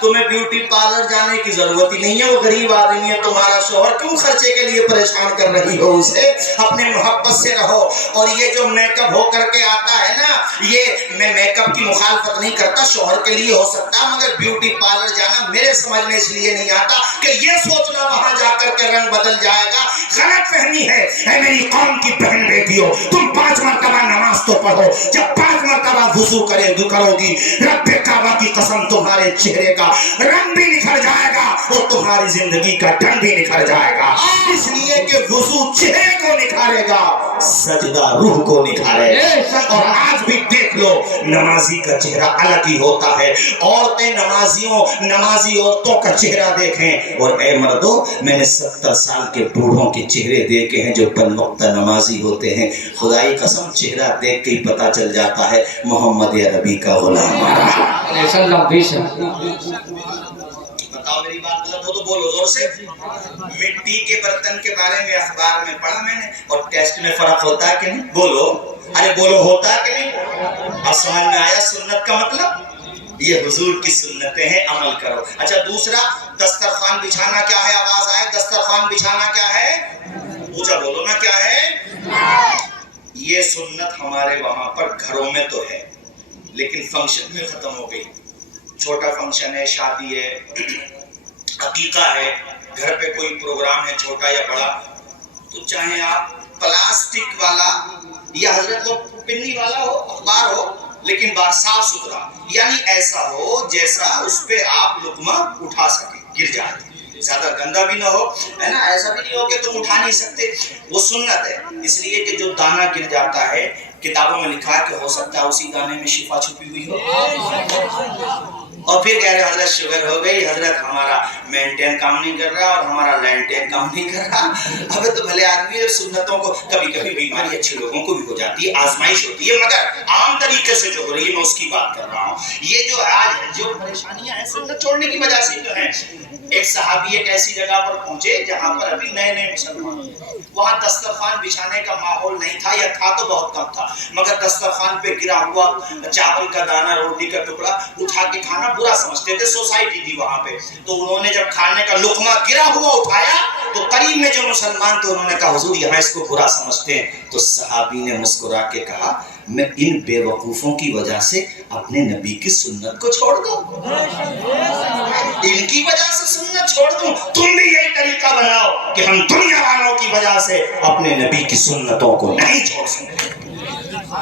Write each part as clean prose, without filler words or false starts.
تمہیں beauty parlour جانے کی ضرورت ہی نہیں ہے، وہ غریب آدمی ہے تمہارا شوہر، کیوں خرچے کے لیے پریشان کر رہی ہو اسے؟ اپنے محبت سے رہو۔ اور یہ جو میک اپ ہو کر کے آتا ہے نا، یہ میں میک اپ کی مخالفت نہیں کرتا، شوہر کے لیے ہو سکتا، مگر بیوٹی پارلر جانا میرے سمجھ میں اس لیے نہیں آتا کہ یہ سوچنا وہاں جا کر کے رنگ بدل جائے گا، غلط فہمی ہے۔ اے میری قوم کی بہن بیٹیوں، تم 5 مرتبہ نماز تو پڑھو، جب 5 مرتبہ وضو کرو گی، رب کعبہ کی قسم تمہارے چہرے کا رنگ بھی نکھر جائے گا اور تمہاری زندگی کا ڈھنگ بھی نکھر جائے گا، اس لیے کہ وضو چہرے کو نکھارے گا، سجدہ روح کو نکھارے گا۔ اور آج بھی دیکھ لو، نمازی کا چہرہ الگ ہی ہوتا ہے، عورتیں نمازی عورتوں کا چہرہ دیکھیں، اور اے مردوں، میں نے 70 سال کے بوڑھوں کے چہرے دیکھے ہیں جو بن وقت نمازی ہوتے ہیں، خدائی قسم چہرہ دیکھ کے ہی پتہ چل جاتا ہے محمد عربی کا غلام۔ بتاؤ میری بات غلط ہو تو بولو زور سے۔ مٹی کے برتن کے بارے میں اخبار میں پڑھا میں نے، اور ٹیسٹ میں فرق ہوتا ہے کہ نہیں؟ بولو، ارے بولو، ہوتا ہے کہ نہیں؟ اب سمجھ میں آیا سنت کا مطلب؟ یہ حضور کی سنتیں ہیں، عمل کرو۔ اچھا دوسرا، دسترخوان بچھانا کیا ہے؟ آواز آئے، دسترخوان بچھانا کیا ہے؟ اونچا بولو نا، کیا ہے؟ یہ سنت ہمارے وہاں پر گھروں میں تو ہے، لیکن فنکشن میں ختم ہو گئی۔ چھوٹا فنکشن ہے، شادی ہے، عقیقہ ہے، گھر پہ کوئی پروگرام ہے چھوٹا یا بڑا، تو چاہے آپ پلاسٹک والا یا حضرت لوگ پنی والا ہو، اخبار ہو، لیکن بات صاف ستھرا، یعنی ایسا ہو جیسا اس پہ آپ لقمہ اٹھا سکیں، گر جائے، زیادہ گندا بھی نہ ہو، ہے نا، ایسا بھی نہیں ہو کہ تم اٹھا نہیں سکتے، وہ سنت ہے۔ اس لیے کہ جو دانہ گر جاتا ہے، کتابوں میں لکھا ہے کہ ہو سکتا ہے اسی دانے میں شفا چھپی ہوئی ہو، اور پھر کہہ رہے حضرت شوگر ہو گئی، حضرت ہمارا مینٹین کام نہیں کر رہا اور ہمارا لینٹین کام نہیں کر رہا۔ اب تو بھلے آدمی سنتوں کو، کبھی کبھی بیماری اچھے لوگوں کو بھی ہو جاتی ہے، آزمائش ہوتی ہے، مگر عام طریقے سے جو ہو رہی ہے میں اس کی بات کر رہا ہوں۔ یہ جو آج جو پریشانیاں ہیں سنت چھوڑنے کی وجہ سے جو ہیں، ایک صحابی ایک ایسی جگہ پر پہنچے جہاں پر ابھی نئے نئے مسلمان ہیں، وہاں دسترخوان بچھانے کا ماحول نہیں تھا، یا تھا تو بہت کم تھا، مگر دسترخوان پہ گرا ہوا چاول کا دانہ، روٹی کا ٹکڑا اٹھا کے کھانا برا سمجھتے تھے، سوسائٹی تھی وہاں پہ، تو انہوں نے جب کھانے کا لقمہ گرا ہوا اٹھایا تو قریب میں جو مسلمان تھے انہوں نے کہا حضور یہاں اس کو برا سمجھتے ہیں، تو صحابی نے مسکرا کے کہا میں ان بے وقوفوں کی وجہ سے اپنے نبی کی سنت کو چھوڑ دوں؟ ان کی وجہ سے سنت چھوڑ دوں؟ تم بھی یہی طریقہ بناؤ کہ ہم دنیا والوں کی وجہ سے اپنے نبی کی سنتوں کو نہیں چھوڑ سکتے۔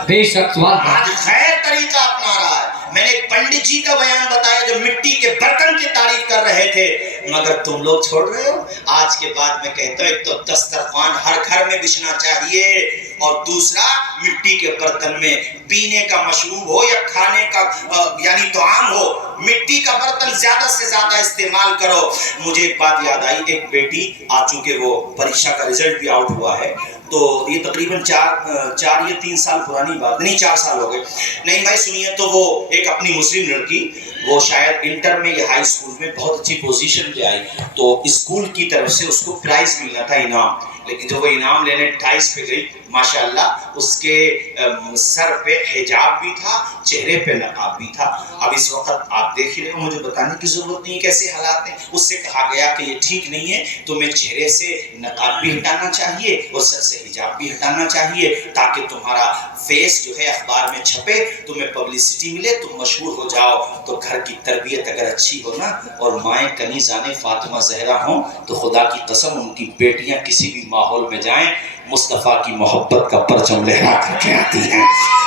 بے شک آج خیر طریقہ اپنا رہا ہے۔ میں نے ایک پنڈت جی کا بیان بتایا جو مٹی کے برتن کی تعریف کر رہے تھے، مگر تم لوگ چھوڑ رہے ہو۔ آج کے بعد میں کہتا ہوں ایک تو دسترخوان ہر گھر میں بچھنا چاہیے، اور دوسرا مٹی کے برتن میں پینے کا مشروب ہو یا کھانے کا یعنی طعام ہو، مٹی کا برتن زیادہ سے زیادہ استعمال کرو۔ مجھے ایک بات یاد آئی، ایک بیٹی آ چکے، وہ پریکشا کا رزلٹ بھی آؤٹ ہوا ہے، تو یہ تقریباً 4 یا 3 سال پرانی بات نہیں، 4 سال ہو گئے، نہیں بھائی سنیے، تو وہ ایک اپنی مسلم لڑکی، وہ شاید انٹر میں یا ہائی اسکول میں بہت اچھی پوزیشن پہ آئی، تو اسکول کی طرف سے اس کو پرائز ملنا تھا، انعام، لیکن جب وہ انعام لینے ڈائس پہ گئی، ماشاءاللہ اس کے سر پہ حجاب بھی تھا، چہرے پہ نقاب بھی تھا۔ اب اس وقت آپ دیکھ ہی رہے ہو، مجھے بتانے کی ضرورت نہیں کیسے حالات ہیں، اس سے کہا گیا کہ یہ ٹھیک نہیں ہے، تمہیں چہرے سے نقاب بھی ہٹانا چاہیے اور سر سے حجاب بھی ہٹانا چاہیے، تاکہ تمہارا فیس جو ہے اخبار میں چھپے، تمہیں پبلسٹی ملے، تم مشہور ہو جاؤ۔ تو گھر کی تربیت اگر اچھی ہو نا، اور مائیں کنیزان فاطمہ زہرا ہوں، تو خدا کی قسم ان کی بیٹیاں کسی بھی ماحول میں جائیں مصطفیٰ کی محبت کا پرچم لہرا کر کے آتی ہیں۔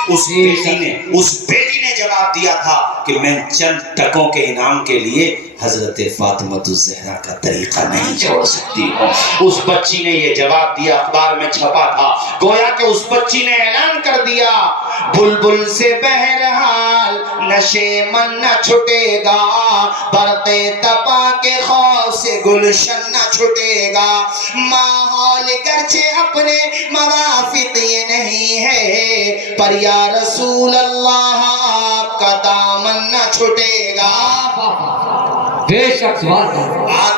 اس بیٹی نے جواب دیا تھا کہ میں چند ٹکوں کے انعام کے لیے حضرت فاطمہ الزہرا کا طریقہ نہیں چھوڑ سکتی ہوں۔ اس بچی نے یہ جواب دیا، اخبار میں چھپا تھا، گویا کہ اس بچی نے اعلان کر دیا بلبل سے بہرحال نشے من نہ چھٹے گا، برق تپا کے خوف سے گلشن نہ چھٹے گا، ماحول گرچہ اپنے موافق یہ نہیں ہے، پر یا رسول اللہ آپ کا دامن نہ چھٹے گا۔ بے شک بات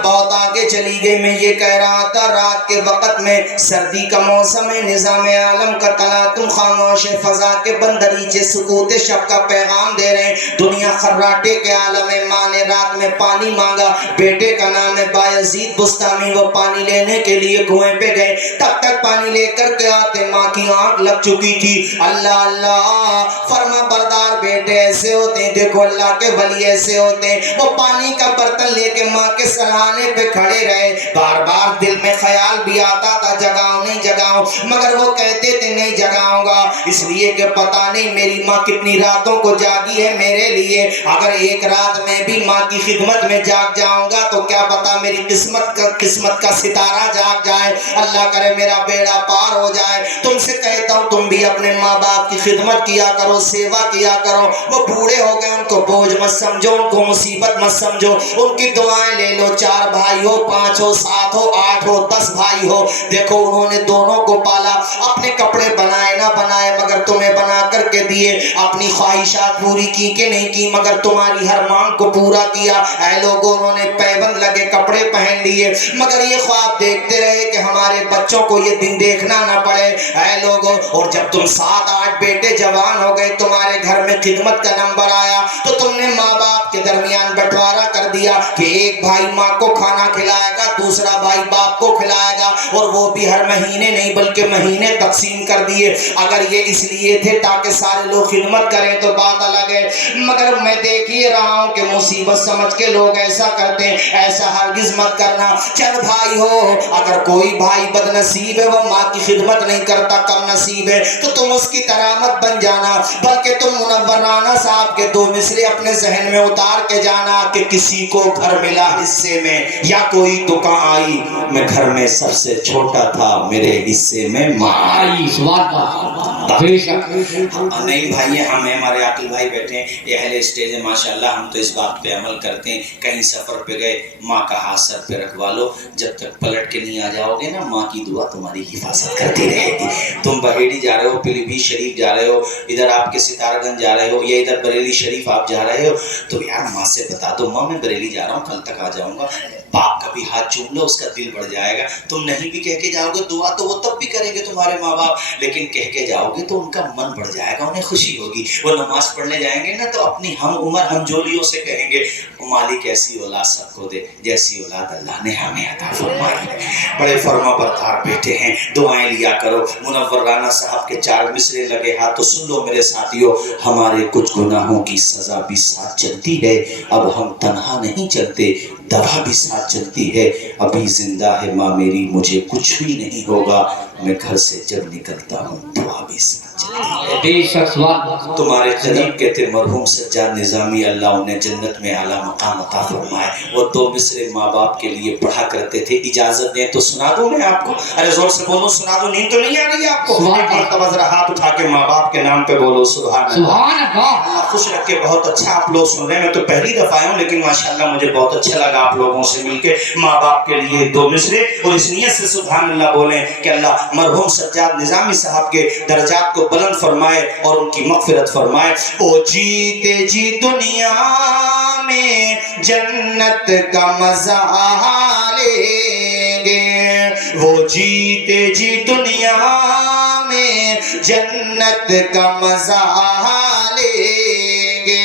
بہت آگے چلی گئی، میں یہ کہہ رہا تھا رات کے وقت میں سردی کا موسم ہے، نظام عالم کا تلاطم خاموش فضا کے بندریچے سکوت شب کا پیغام دے رہے ہیں، دنیا دنیا خراٹے کے عالم ہے۔ ماں نے رات میں پانی مانگا، بیٹے کا نام ہے بایزید بستامی، وہ پانی لینے کے لیے کنویں پہ گئے، تب تک پانی لے کر کے آتے ماں کی آنکھ لگ چکی تھی۔ اللہ اللہ، فرما بردار بیٹے ایسے ہوتے ہیں، دیکھو اللہ کے ولی ایسے ہوتے ہیں۔ وہ پانی کا برتن لے کے ماں کے سرہانے پہ کھڑے رہے، بار بار دل میں خیال بھی آتا تھا جگاؤں نہیں جگاؤں، مگر وہ کہتے تھے نہیں جگاؤں گا، اس لیے کہ پتہ نہیں میری ماں کتنی راتوں کو جاگی ہے میرے لیے، اگر ایک رات میں بھی ماں کی خدمت میں جاگ جاؤں گا تو کیا پتا میری قسمت کا ستارہ جاگ جائے، اللہ کرے میرا بیڑا پار ہو جائے۔ تم سے کہتا ہوں تم بھی اپنے ماں باپ کی خدمت کیا کرو، سیوا کیا کرو، وہ بوڑھے ہو گئے ان کو بوجھ مت سمجھو، ان کو مصیبت مت سمجھو، ان کی دعائیں لے لو، 4 بھائی ہو، 5 ہو، 7 ہو، 8 ہو، 10 بھائی ہو، دیکھو انہوں نے دونوں کو پالا، اپنے کپڑے بنائے نہ بنائے مگر تمہیں بنا کر کے دیے، اپنی خواہشات پوری کی کہ نہیں کی مگر تمہاری ہر مانگ کو پورا کیا۔ اے لوگوں انہوں نے پیبند لگے کپڑے پہن لیے مگر یہ خواب دیکھتے رہے کہ ہمارے بچوں کو یہ دن دیکھنا نہ پڑے۔ اے لوگوں، اور جب تم 7-8 بیٹے جوان ہو گئے، تمہارے گھر میں خدمت کا نمبر آیا تو تم نے ماں باپ کے درمیان بٹوارا کر دیا کہ ایک بھائی ماں کو کھانا کھلائے گا، دوسرا بھائی باپ کو کھلائے گا، اور وہ بھی ہر مہینے نہیں بلکہ مہینے تقسیم کر دیے۔ اگر یہ اس لیے تھے تاکہ سارے لوگ خدمت کریں تو بات الگ ہے، مگر میں دیکھ ہی رہا ہوں کہ مصیبت سمجھ کے لوگ ایسا کرتے ہیں، ایسا ہرگز مت کرنا۔ چل بھائی ہو، اگر کوئی بھائی بد نصیب ہے وہ ماں کی خدمت نہیں کرتا، کم نصیب ہے، تو تم اس کی طرح مت بن جانا، بلکہ تم منور رانا صاحب کے 2 مصرے اپنے ذہن میں اتار کے جانا کہ کسی کو گھر ملا حصے میں یا کوئی دکان آئی، میں گھر میں سب سے چھوٹا تھا، میرے حصے میں ماں آئی۔ بے شک نہیں بھائی، ہمارے عاقل بھائی بیٹھے ہیں، یہ اہل اسٹیج ہے ماشاءاللہ، ہم تو اس بات پہ عمل کرتے ہیں، کہیں سفر پہ گئے ماں کا ہاتھ سر پہ رکھوا لو، جب تک پلٹ کے نہیں آ جاؤ گے نا ماں کی دعا تمہاری حفاظت کرتی رہے گی۔ تم بہیڑی جا رہے ہو، پیلی بھیت شریف جا رہے ہو، ادھر آپ کے ستار گنج جا رہے ہو یا ادھر بریلی شریف آپ جا رہے ہو، تو یار ماں سے بتا دو ماں میں بریلی جا رہا ہوں، کل تک آ جاؤں گا، باپ کا بھی ہاتھ چوم لو، اس کا دل بڑھ جائے گا۔ تم نہیں بھی کہہ کے جاؤ گے دعا تو وہ تب بھی کریں گے تمہارے ماں باپ، لیکن کہہ کے جاؤ گے تو ان کا من بڑھ جائے گا، انہیں خوشی ہوگی، وہ نماز پڑھنے جائیں گے نا تو اپنی ہم عمر ہم جولیوں سے کہیں گے مالک ایسی اولاد سب کو دے جیسی اولاد اللہ نے ہمیں عطا فرمائی ہے۔ بڑے فرما بردار بیٹے ہیں، دعائیں لیا کرو۔ منور رانا صاحب کے 4 مصرے لگے ہاتھ تو سن لو میرے ساتھیوں، ہمارے کچھ گناہوں کی سزا بھی ساتھ چلتی ہے، اب ہم تنہا نہیں چلتے، دوا بھی ساتھ چلتی ہے، ابھی زندہ ہے ماں میری مجھے کچھ بھی نہیں ہوگا، میں گھر سے جب نکلتا ہوں دعا بھی ساتھ چلتی ہے۔ بے شک تمہارے قریب کے تھے مرحوم سجاد نظامی، اللہ انہیں جنت میں اعلیٰ مقام عطا فرمائے، وہ 2 مصرے ماں باپ کے لیے پڑھا کرتے تھے، اجازت دیں تو سنا دوں میں آپ کو؟ ارے زور سے بولو، سنا دوں، نیند تو نہیں آ رہی ہے آپ کو؟ ایک مرتبہ ذرا ہاتھ اٹھا کے ماں باپ کے نام پہ بولو سبحان اللہ۔ اللہ خوش رکھے، بہت اچھا آپ لوگ سن رہے ہیں، میں تو پہلی دفعہ آیا ہوں لیکن ماشاءاللہ مجھے بہت اچھا لگا آپ لوگوں سے مل کے، ماں باپ کے لیے 2 مصرے، اور اس نیت سے سبحان اللہ بولیں کہ اللہ مرحوم سجاد نظامی صاحب کے درجات کو بلند فرمائے اور ان کی مغفرت فرمائے۔ او جیتے جی دنیا میں جنت کا مزہ لیں گے، وہ جیتے جی دنیا میں جنت کا مزہ لیں گے،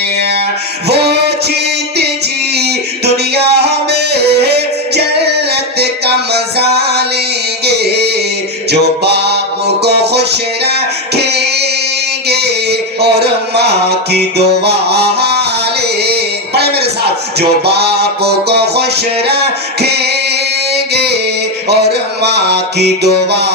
وہ جیتے جی دنیا میں جنت کا مزہ لیں گے، جو باپ کو خوش رکھیں گے اور ماں کی دعا لے، پڑھیں میرے ساتھ، جو باپ کو خوش رکھیں گے اور ماں کی دعا،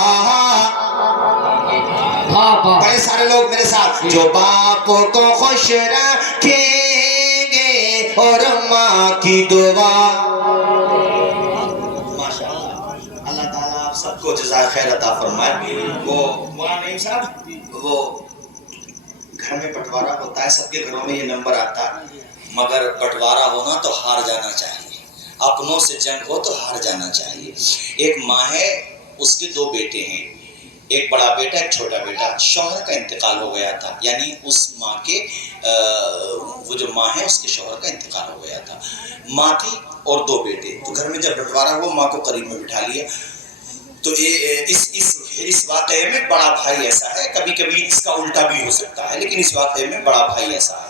پڑھیں سارے لوگ میرے ساتھ، جو باپ کو خوش رکھیں گے اور ماں کی دعا۔ اللہ تعالیٰ آپ سب کو جزائے خیر عطا فرمائے۔ وہ مولانا نعیم صاحب، وہ گھر میں بٹوارا ہوتا ہے، سب کے گھروں میں یہ نمبر آتا ہے، مگر بٹوارا ہونا تو ہار جانا چاہیے، اپنوں سے جنگ ہو تو ہار جانا چاہیے۔ ایک ماں ہے، اس کے 2 بیٹے ہیں، ایک بڑا بیٹا ایک چھوٹا بیٹا، شوہر کا انتقال ہو گیا تھا، یعنی اس ماں کے وہ جو ماں ہے اس کے شوہر کا انتقال ہو گیا تھا، ماں تھی اور 2 بیٹے، تو گھر میں جب بٹوارا ہوا ماں کو قریب میں بٹھا لیا، تو اس واقعے میں بڑا بھائی ایسا ہے، کبھی کبھی اس کا الٹا بھی ہو سکتا ہے لیکن اس واقعے میں بڑا بھائی ایسا ہے،